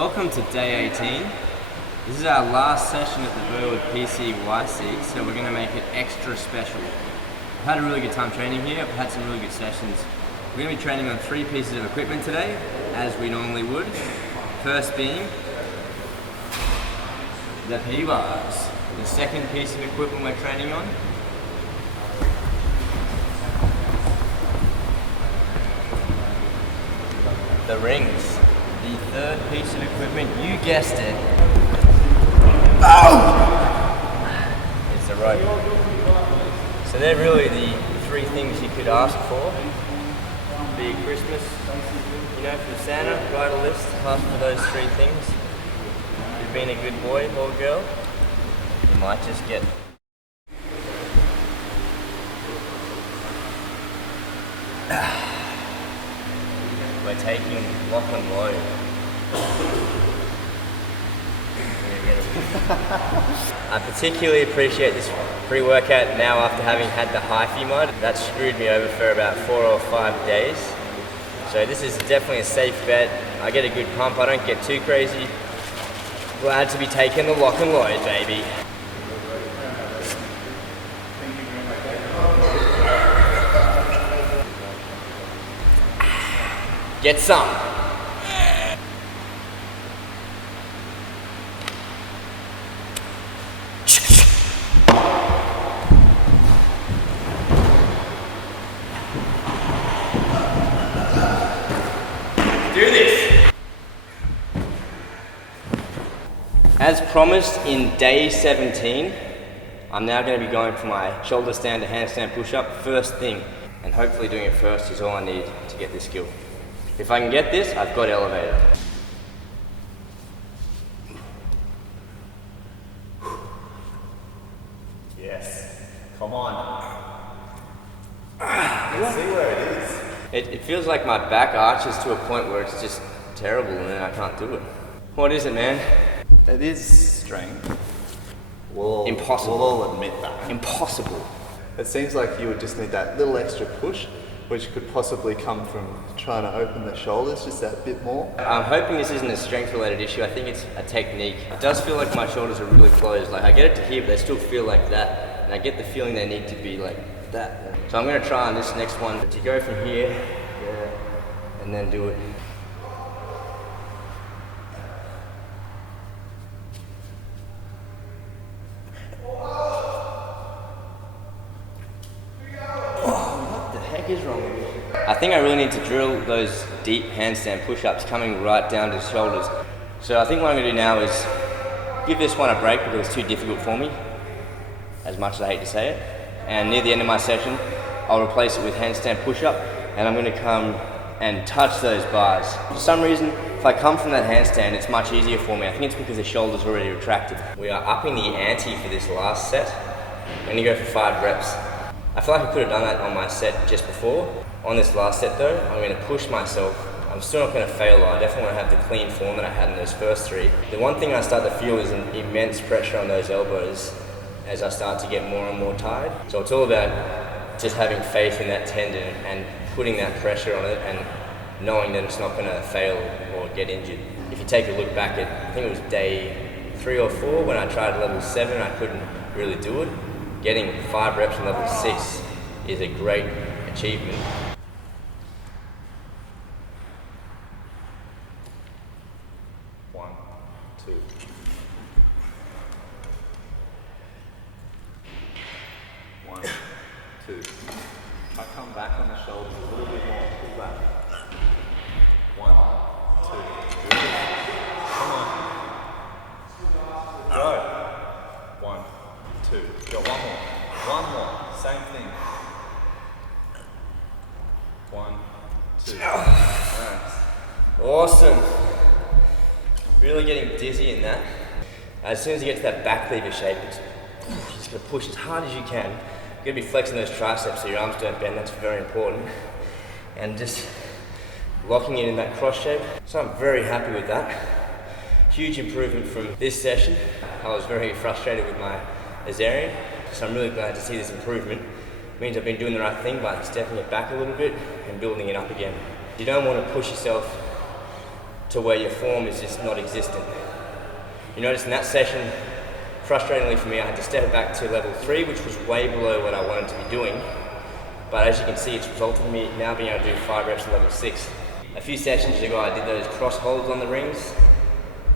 Welcome to day 18. This is our last session at the Unbridled PCYC, so we're going to make it extra special. I've had a really good time training here. I've had some really good sessions. We're going to be training on 3 pieces of equipment today, as we normally would. First being the P-bars. The second piece of equipment we're training on the rings. The third piece of equipment, you guessed it. Oh! It's the rope. So they're really the 3 things you could ask for. Be Christmas, you know, from Santa, write a list, ask for those 3 things. If you've been a good boy or girl, you might just get them. We're taking Lachlan low. I particularly appreciate this pre-workout now after having had the hyphy mod. That screwed me over for about 4 or 5 days. So this is definitely a safe bet. I get a good pump, I don't get too crazy. Glad to be taking the lock and load, baby. Get some. Do this. As promised in day 17, I'm now going to be going for my shoulder stand to handstand push-up first thing, and hopefully doing it first is all I need to get this skill. If I can get this, I've got elevator. Yes, come on. Let's see where it is. It feels like my back arches to a point where it's just terrible and then I can't do it. What is it, man? It is strength. Impossible. We'll all admit that. Impossible. It seems like you would just need that little extra push, which could possibly come from trying to open the shoulders just that bit more. I'm hoping this isn't a strength-related issue. I think it's a technique. It does feel like my shoulders are really closed. Like I get it to here, but they still feel like that. And I get the feeling they need to be like that. So I'm gonna try on this next one to go from here, and then do it. Is wrong with me? I think I really need to drill those deep handstand push-ups coming right down to the shoulders. So I think what I'm going to do now is give this one a break because it's too difficult for me, as much as I hate to say it. And near the end of my session, I'll replace it with handstand push-up, and I'm going to come and touch those bars. For some reason, if I come from that handstand, it's much easier for me. I think it's because the shoulder's already retracted. We are upping the ante for this last set. I'm going to go for 5 reps. I feel like I could have done that on my set just before. On this last set though, I'm going to push myself. I'm still not going to fail. I definitely want to have the clean form that I had in those first 3. The one thing I start to feel is an immense pressure on those elbows as I start to get more and more tired. So it's all about just having faith in that tendon and putting that pressure on it and knowing that it's not going to fail or get injured. If you take a look back at, I think it was day 3 or 4 when I tried level 7, I couldn't really do it. Getting 5 reps on level 6 is a great achievement. One, two. One, two. If I come back on the shoulders a little bit more, pull back. 1, 2. Come on. Go. 1, 2. Got one more. One more. Same thing. 1, 2. Nice. Awesome. Really getting dizzy in that. As soon as you get to that back lever shape, you're just going to push as hard as you can. You're going to be flexing those triceps so your arms don't bend. That's very important. And just locking it in that cross shape. So I'm very happy with that. Huge improvement from this session. I was very frustrated with my Azarian, so I'm really glad to see this improvement. It means I've been doing the right thing by stepping it back a little bit and building it up again. You don't want to push yourself to where your form is just not existent. You notice in that session, frustratingly for me, I had to step it back to level 3, which was way below what I wanted to be doing. But as you can see, it's resulted in me now being able to do 5 reps at level 6. A few sessions ago, I did those cross holds on the rings,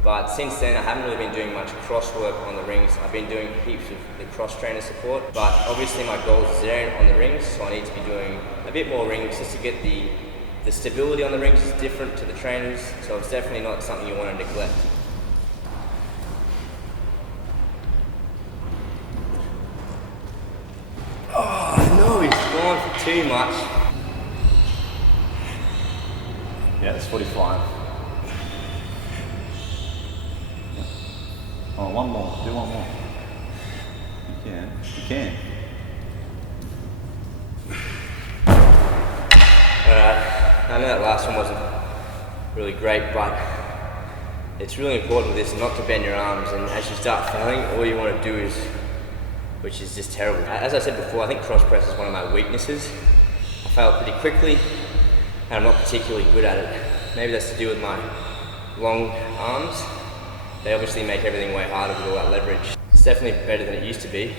but since then, I haven't really been doing much cross work on the rings. I've been doing heaps of the cross trainer support, but obviously my goal is Azarian on the rings, so I need to be doing a bit more rings just to get the stability on the rings is different to the trainers, so it's definitely not something you want to neglect. Oh no, he's gone for too much. Yeah, it's 45. Oh, one more. Do one more. You can. You can. I know that last one wasn't really great, but it's really important with this not to bend your arms, and as you start failing, all you want to do is, which is just terrible. As I said before, I think cross press is one of my weaknesses. I fail pretty quickly, and I'm not particularly good at it. Maybe that's to do with my long arms. They obviously make everything way harder with all that leverage. It's definitely better than it used to be.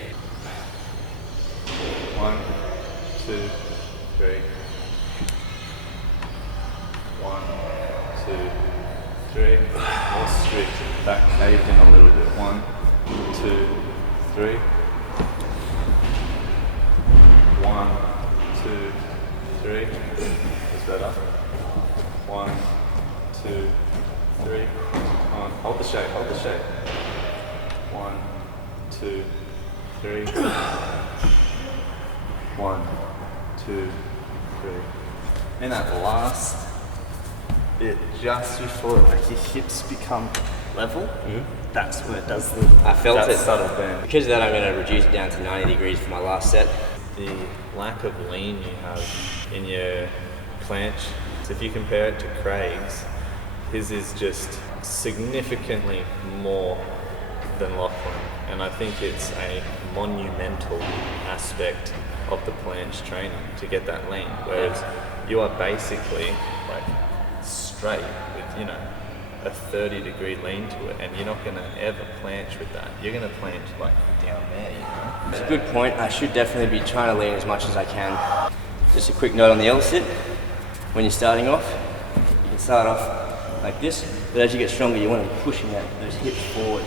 1, 2, 3. 1, 2, 3. More strict. Back caved in a little bit. 1, 2, 3. 1, 2, 3. That's better. 1, 2, 3. Hold the shape, hold the shape. 1, 2, 3. 1, 2, 3. And that last bit, just before like your hips become level, that's where it does the I felt it. subtle bend. Because of that, I'm going to reduce it down to 90 degrees for my last set. The lack of lean you have in your planche, so if you compare it to Craig's, his is just significantly more than Lachlan, and I think it's a monumental aspect of the planche training to get that lean, whereas you are basically like straight with, you know, a 30-degree lean to it, and you're not going to ever planche with that. You're going to planche like down there, you know? It's a good point. I should definitely be trying to lean as much as I can. Just a quick note on the L-sit. When you're starting off, you can start off like this, but as you get stronger, you want to be pushing those hips forward.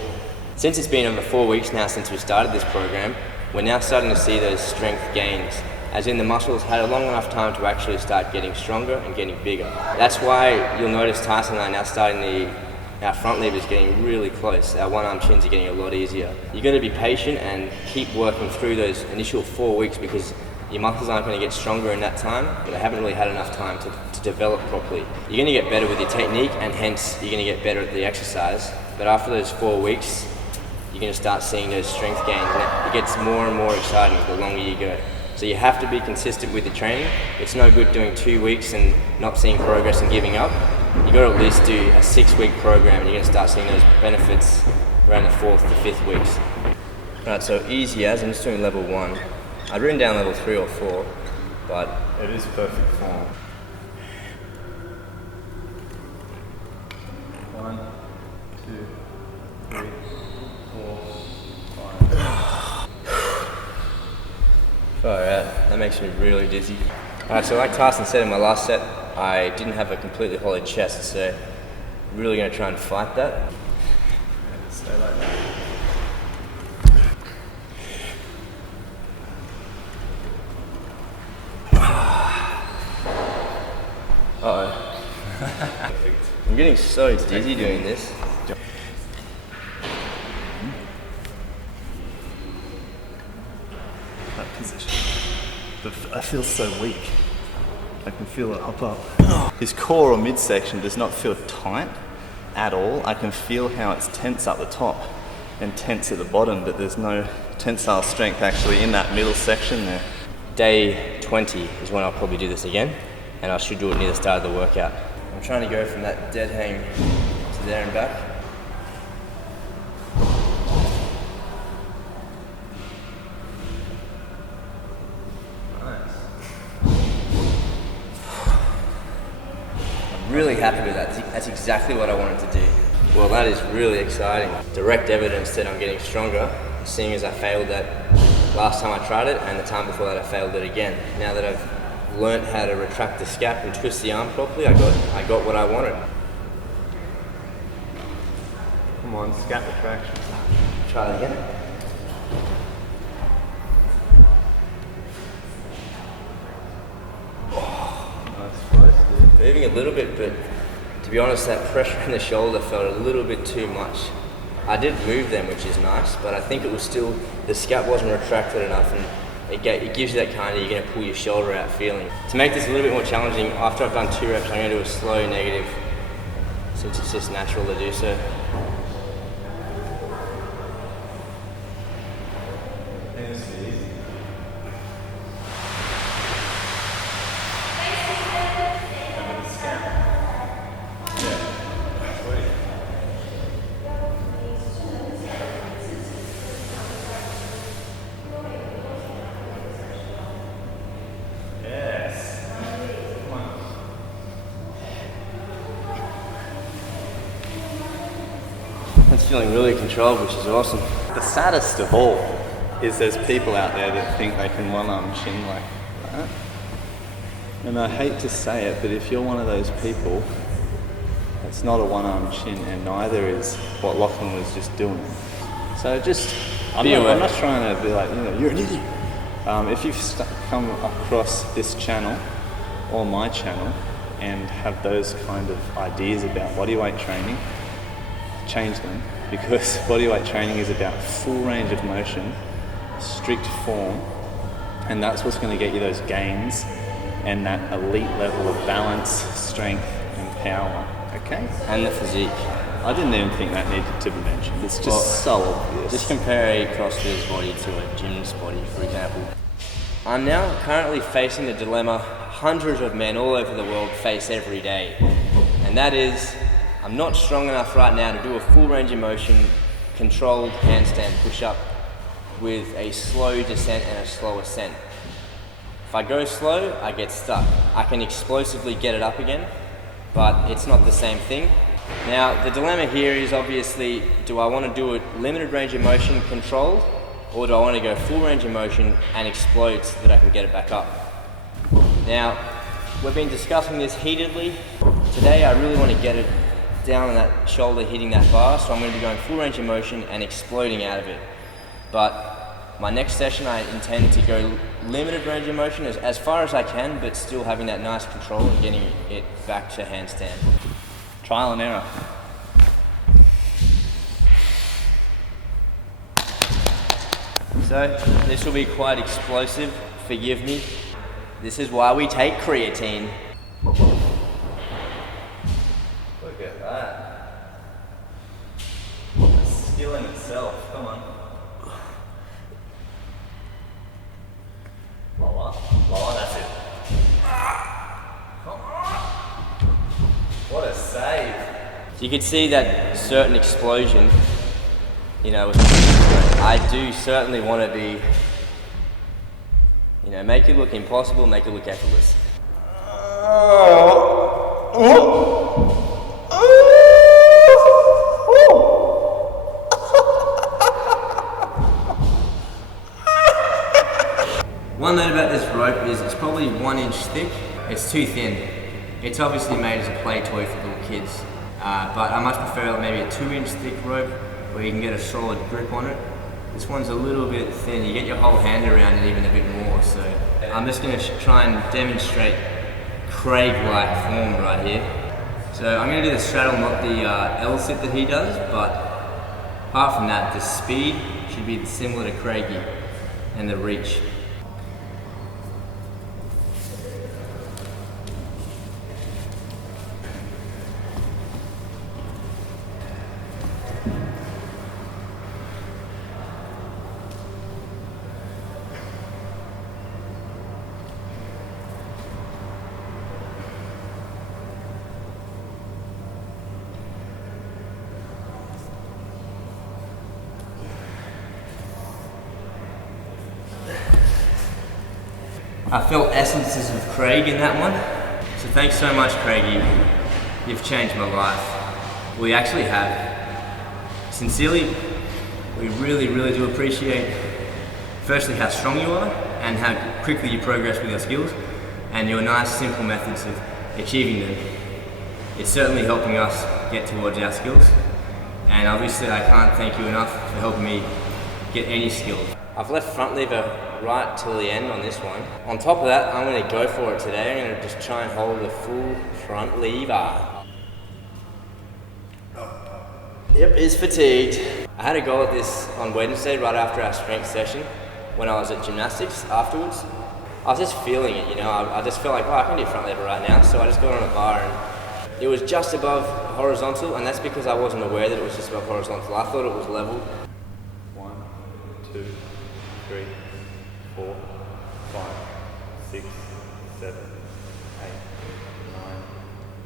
Since it's been over 4 weeks now since we started this program, we're now starting to see those strength gains, as in the muscles had a long enough time to actually start getting stronger and getting bigger. That's why you'll notice Tyson and I now starting our front levers getting really close. Our one arm chins are getting a lot easier. You've got to be patient and keep working through those initial 4 weeks, because your muscles aren't going to get stronger in that time, but they haven't really had enough time to develop properly. You're going to get better with your technique, and hence you're going to get better at the exercise. But after those 4 weeks, you're going to start seeing those strength gains, and it gets more and more exciting the longer you go. So you have to be consistent with the training. It's no good doing 2 weeks and not seeing progress and giving up. You've got to at least do a 6-week program, and you're going to start seeing those benefits around the 4th to 5th weeks. Alright, so easy as, I'm just doing level 1. I'd written down level 3 or 4, but It is perfect form. 1, 2, 3, 4, 5. alright, that makes me really dizzy. Alright, so like Tyson said in my last set, I didn't have a completely hollow chest, so I'm really going to try and fight that. Stay like that. Uh-oh. I'm getting so dizzy doing this. That position. But I feel so weak. I can feel it up. His core or midsection does not feel tight at all. I can feel how it's tense up the top and tense at the bottom, but there's no tensile strength actually in that middle section there. Day 20 is when I'll probably do this again, and I should do it near the start of the workout. I'm trying to go from that dead hang to there and back. Really happy with that. That's exactly what I wanted to do. Well, that is really exciting. Direct evidence that I'm getting stronger, seeing as I failed that last time I tried it, and the time before that I failed it again. Now that I've learnt how to retract the scap and twist the arm properly, I got what I wanted. Come on, scap retraction. Try that again. Nice close, dude. Moving a little bit, but to be honest, that pressure in the shoulder felt a little bit too much. I did move them, which is nice, but I think it was still, the scap wasn't retracted enough, and it gives you that kind of, you're going to pull your shoulder out feeling. To make this a little bit more challenging, after I've done 2 reps, I'm going to do a slow negative, since it's just natural to do so. It's feeling really controlled, which is awesome. The saddest of all is there's people out there that think they can one-arm chin like that. And I hate to say it, but if you're one of those people, it's not a one-arm chin, and neither is what Lachlan was just doing. So just, I'm not trying to be like, you're an idiot. If you've come across this channel, or my channel, and have those kind of ideas about bodyweight training, change them, because bodyweight training is about full range of motion, strict form, and that's what's going to get you those gains and that elite level of balance, strength and power, okay? And the physique. I didn't even think that needed to be mentioned. It's just so obvious. Just compare a CrossFitter's body to a gym's body, for example. I'm now currently facing the dilemma hundreds of men all over the world face every day, and that is, I'm not strong enough right now to do a full range of motion, controlled handstand push-up with a slow descent and a slow ascent. If I go slow, I get stuck. I can explosively get it up again, but it's not the same thing. Now, the dilemma here is obviously, do I want to do a limited range of motion controlled, or do I want to go full range of motion and explode so that I can get it back up? Now, we've been discussing this heatedly. Today, I really want to get it down on that shoulder hitting that bar, so I'm going to be going full range of motion and exploding out of it. But my next session I intend to go limited range of motion as far as I can, but still having that nice control and getting it back to handstand. Trial and error. So this will be quite explosive, forgive me. This is why we take creatine. Look at that. That's skill in itself, come on. Lower, that's it. Come on. What a save. So you could see that certain explosion, I do certainly want to be, make it look impossible, make it look effortless. One note about this rope is it's probably 1 inch thick. It's too thin. It's obviously made as a play toy for little kids, but I much prefer maybe a 2 inch thick rope where you can get a solid grip on it. This one's a little bit thin. You get your whole hand around it even a bit more, so I'm just going to try and demonstrate Craig-like form right here. So I'm going to do the straddle, not the L-sit that he does, but apart from that, the speed should be similar to Craigie and the reach. I felt essences of Craig in that one, so thanks so much, Craigie. you've changed my life. We actually have. Sincerely, we really do appreciate firstly how strong you are and how quickly you progress with your skills and your nice simple methods of achieving them. It's certainly helping us get towards our skills, and obviously I can't thank you enough for helping me get any skills. I've left front lever right till the end on this one. On top of that, I'm going to go for it today. I'm going to just try and hold the full front lever. Yep, is fatigued. I had a go at this on Wednesday right after our strength session when I was at gymnastics afterwards. I was just feeling it, you know, I just felt like, oh, I can do front lever right now, so I just got on a bar and it was just above horizontal, and that's because I wasn't aware that it was just above horizontal. I thought it was level. 1, 2, 3, 4, 5, 6, 7, 8, 9,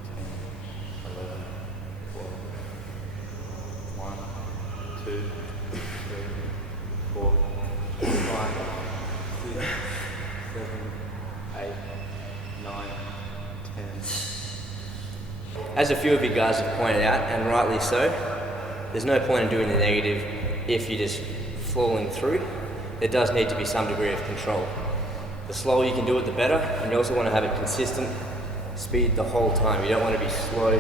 10, 11, 12. 1, 2, 3, 4, 5, 6, 7, 8, 9, 10. As a few of you guys have pointed out, and rightly so, there's no point in doing the negative if you're just falling through. There does need to be some degree of control. The slower you can do it, the better, and you also want to have a consistent speed the whole time. You don't want to be slow,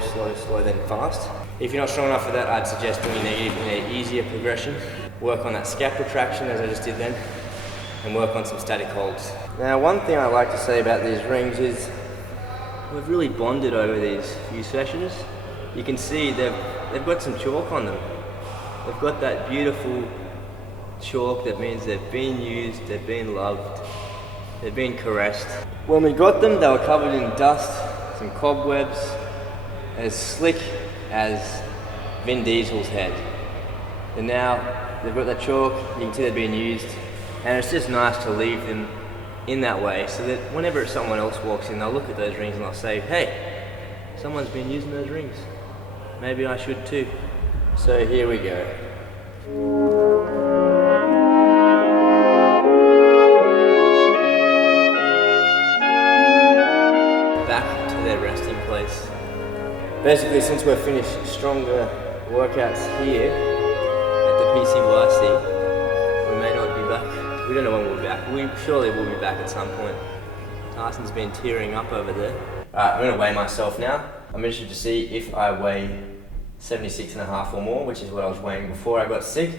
then fast. If you're not strong enough for that, I'd suggest doing negative in an easier progression. Work on that scap retraction as I just did then, and work on some static holds. Now, one thing I like to say about these rings is we've really bonded over these few sessions. You can see they've got some chalk on them. They've got that beautiful chalk that means they've been used, they've been loved, they've been caressed. When we got them, they were covered in dust, some cobwebs, as slick as Vin Diesel's head. And now they've got that chalk, you can see they're being used, and it's just nice to leave them in that way so that whenever someone else walks in, they'll look at those rings and they'll say, hey, someone's been using those rings. Maybe I should too. So here we go. Back to their resting place. Basically, since we've finished stronger workouts here at the PCYC, we may not be back. We don't know when we'll be back. We surely will be back at some point. Tyson's been tearing up over there. Alright, I'm going to weigh myself now. I'm interested to see if I weigh 76.5 or more, which is what I was weighing before I got sick.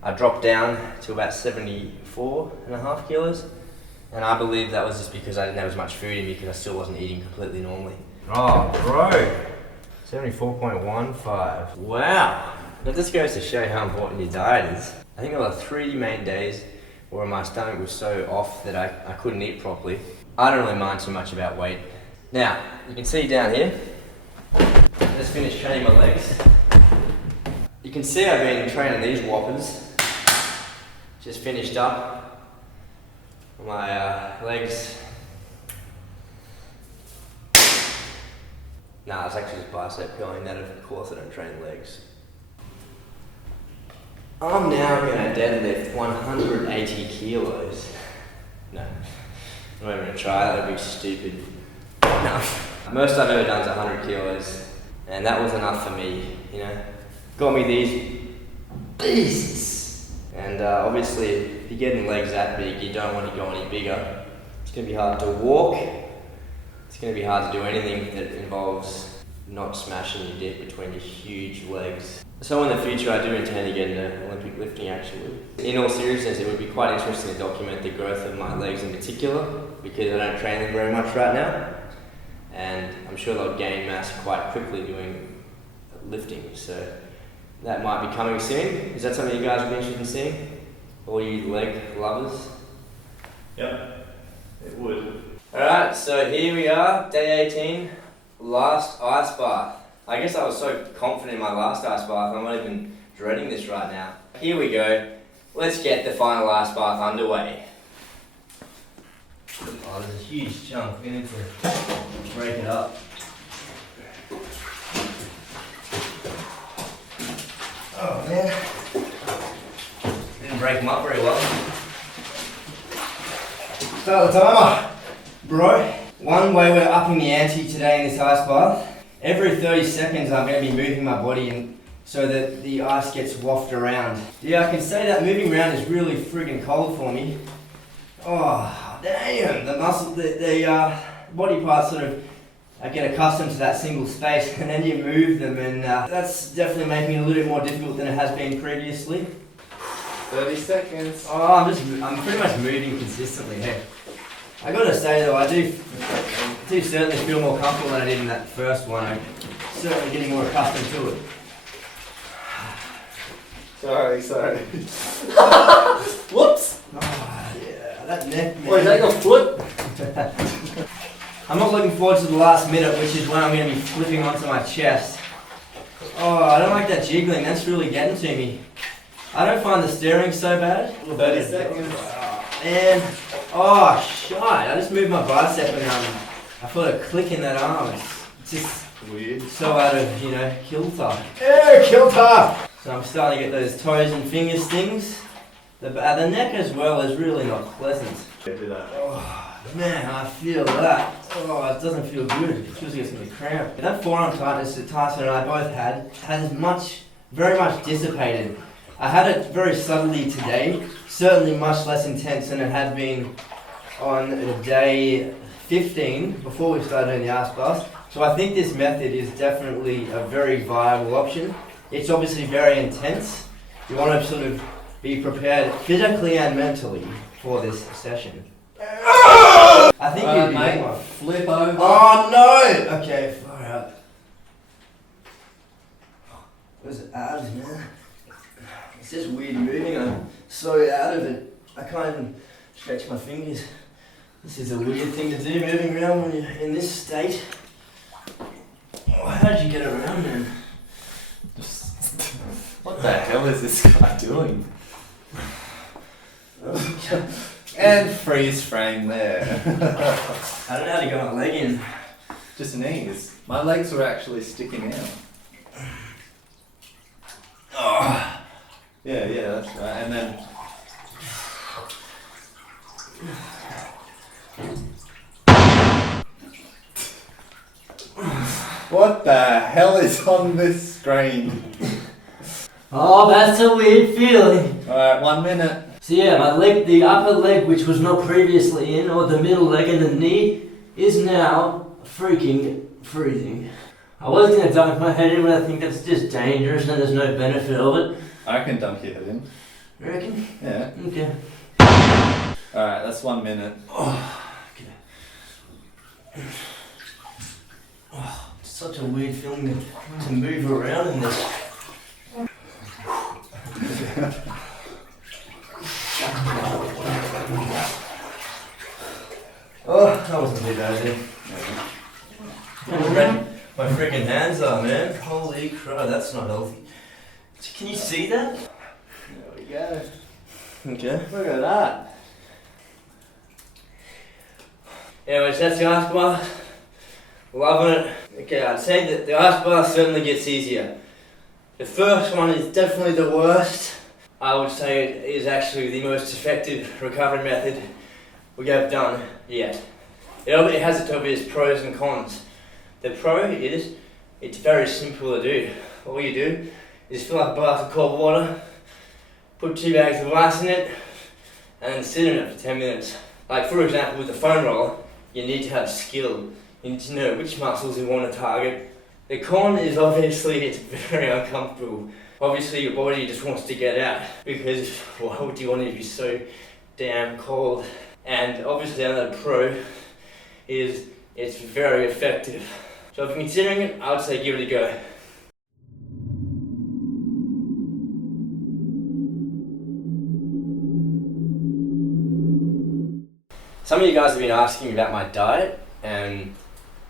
I dropped down to about 74.5 kilos, and I believe that was just because I didn't have as much food in me because I still wasn't eating completely normally. Oh, bro! 74.15. Wow! That just goes to show how important your diet is. I think there were 3 main days where my stomach was so off that I couldn't eat properly. I don't really mind too much about weight. Now, you can see down here, I just finished training my legs. You can see I've been training these whoppers. Just finished up my legs. Nah, it's actually just bicep curling. That of course I don't train legs. I'm now going to deadlift 180 kilos. No, I'm not even going to try, that would be stupid. No. Most I've ever done is 100 kilos, and that was enough for me, you know. Got me these beasts. And obviously, if you're getting legs that big, you don't want to go any bigger. It's going to be hard to walk. It's going to be hard to do anything that involves not smashing your dick between your huge legs. So in the future, I do intend to get into Olympic lifting actually. In all seriousness, it would be quite interesting to document the growth of my legs in particular, because I don't train them very much right now. And I'm sure they'll gain mass quite quickly doing lifting. So that might be coming soon. Is that something you guys would be interested in seeing? All you leg lovers? Yep, it would. Alright, so here we are, day 18, last ice bath. I guess I was so confident in my last ice bath, I'm not even dreading this right now. Here we go, let's get the final ice bath underway. Oh, there's a huge chunk, we need to break it up. Oh man, didn't break them up very well. Start the timer. Bro, one way we're upping the ante today in this ice bath, every 30 seconds I'm going to be moving my body and so that the ice gets wafted around. Yeah, I can say that moving around is really friggin' cold for me. Oh, damn! The muscle, the body parts sort of get accustomed to that single space, and then you move them, and that's definitely making it a little bit more difficult than it has been previously. 30 seconds. Oh, I'm pretty much moving consistently here. I gotta say though, I do certainly feel more comfortable than I did in that first one. I'm certainly getting more accustomed to it. Sorry. Whoops! Oh, yeah, that neck, man. Wait, is that your foot? I'm not looking forward to the last minute, which is when I'm going to be flipping onto my chest. Oh, I don't like that jiggling, that's really getting to me. I don't find the steering so bad. 30 seconds. And, oh, shite, I just moved my bicep and I felt a click in that arm. It's just weird. So out of, kilter. Yeah, kilter! So I'm starting to get those toes and finger stings. The neck as well is really not pleasant. Do that. Oh, man, I feel that. Oh, it doesn't feel good. It feels like it's going to cramp. That forearm tightness that Tyson and I both had has very much dissipated. I had it very subtly today, certainly much less intense than it had been on day 15 before we started doing the arse blast. So I think this method is definitely a very viable option. It's obviously very intense. You want to sort of be prepared physically and mentally for this session. I think you'd be mate. more. Flip over. Oh no! Okay, far out. Where's it abs, man? It's just weird moving. I'm so out of it. I can't even stretch my fingers. This is a weird thing to do, moving around when you're in this state. Oh, how did you get around, man? What the hell is this guy doing? And freeze frame there. I don't know how to get my leg in. Just knees. My legs were actually sticking out. Oh. Yeah, that's right. And then what the hell is on this screen? Oh, that's a weird feeling. Alright, 1 minute. So yeah, my leg, the upper leg, which was not previously in, or the middle leg and the knee, is now freaking freezing. I was going to dunk my head in, but I think that's just dangerous and there's no benefit of it. I can dunk your head in. You reckon? Yeah. Okay. Alright, that's 1 minute. Oh, okay. Oh, it's such a weird feeling to move around in this. Oh, that wasn't too bad, is it? My freaking hands are, man. Holy crap, that's not healthy. Can you see that? There we go. Okay. Look at that. Anyways, that's the ice bar. Loving it. Okay, I'd say that the ice bar certainly gets easier. The first one is definitely the worst. I would say it is actually the most effective recovery method we have done yet. It has its obvious pros and cons. The pro is, it's very simple to do. All you do is fill up a bath of cold water, put 2 bags of ice in it, and then sit in it for 10 minutes. Like for example with the foam roller, you need to have skill. You need to know which muscles you want to target. The con is obviously it's very uncomfortable. Obviously your body just wants to get out because why would you want it to be so damn cold? And obviously another pro is it's very effective. So if you're considering it, I would say give it a go. Some of you guys have been asking about my diet and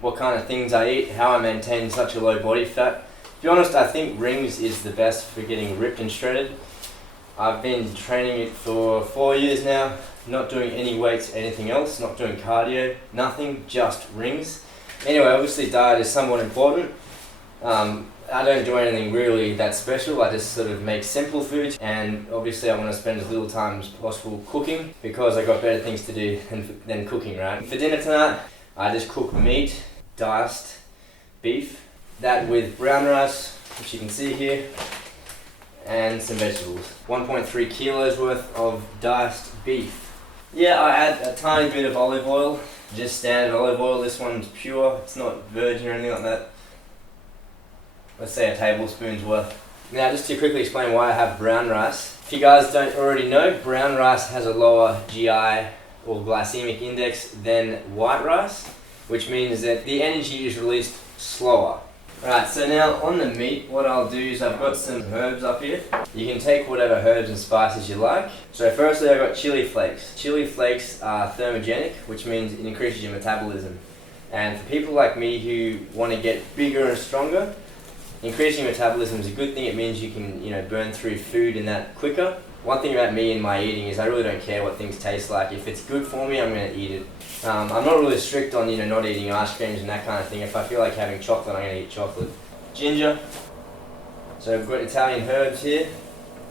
what kind of things I eat, how I maintain such a low body fat. To be honest, I think rings is the best for getting ripped and shredded. I've been training it for 4 years now, not doing any weights, anything else, not doing cardio, nothing, just rings. Anyway, obviously diet is somewhat important. I don't do anything really that special, I just sort of make simple foods, and obviously I want to spend as little time as possible cooking because I got better things to do than cooking, right? For dinner tonight, I just cook meat, diced beef, that with brown rice, which you can see here, and some vegetables. 1.3 kilos worth of diced beef. Yeah, I add a tiny bit of olive oil, just standard olive oil. This one's pure, it's not virgin or anything like that. Let's say a tablespoon's worth. Now, just to quickly explain why I have brown rice. If you guys don't already know, brown rice has a lower GI or glycemic index than white rice, which means that the energy is released slower. Right, so now on the meat, what I'll do is I've got some herbs up here. You can take whatever herbs and spices you like. So firstly, I've got chili flakes. Chili flakes are thermogenic, which means it increases your metabolism. And for people like me who want to get bigger and stronger, increasing metabolism is a good thing. It means you can, burn through food and that quicker. One thing about me and my eating is I really don't care what things taste like. If it's good for me, I'm going to eat it. I'm not really strict on not eating ice creams and that kind of thing. If I feel like having chocolate, I'm going to eat chocolate. Ginger. So I've got Italian herbs here.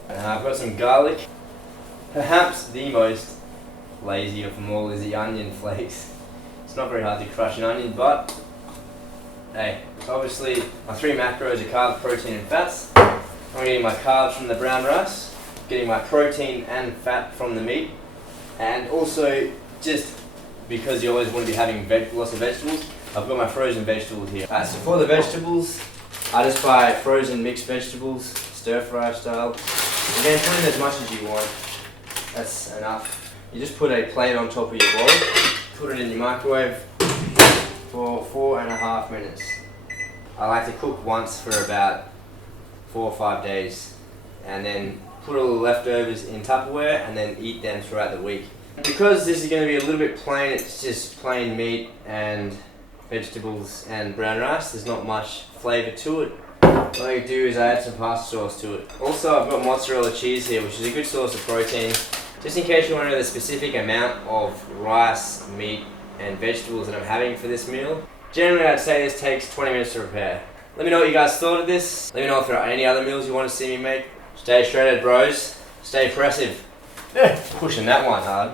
I've got some garlic. Perhaps the most lazy of them all is the onion flakes. It's not very hard to crush an onion, but hey, obviously my 3 macros are carbs, protein and fats. I'm getting my carbs from the brown rice, getting my protein and fat from the meat, and also just because you always want to be having lots of vegetables, I've got my frozen vegetables here. So for the vegetables, I just buy frozen mixed vegetables, stir fry style. Again, put in as much as you want. That's enough. You just put a plate on top of your bowl, put it in your microwave for 4.5 minutes. I like to cook once for about 4 or 5 days, and then put all the leftovers in Tupperware and then eat them throughout the week. Because this is going to be a little bit plain, it's just plain meat and vegetables and brown rice. There's not much flavour to it. What I do is I add some pasta sauce to it. Also, I've got mozzarella cheese here, which is a good source of protein. Just in case you want to know the specific amount of rice, meat and vegetables that I'm having for this meal. Generally, I'd say this takes 20 minutes to prepare. Let me know what you guys thought of this. Let me know if there are any other meals you want to see me make. Stay shredded, bros. Stay impressive. Pushing that one hard.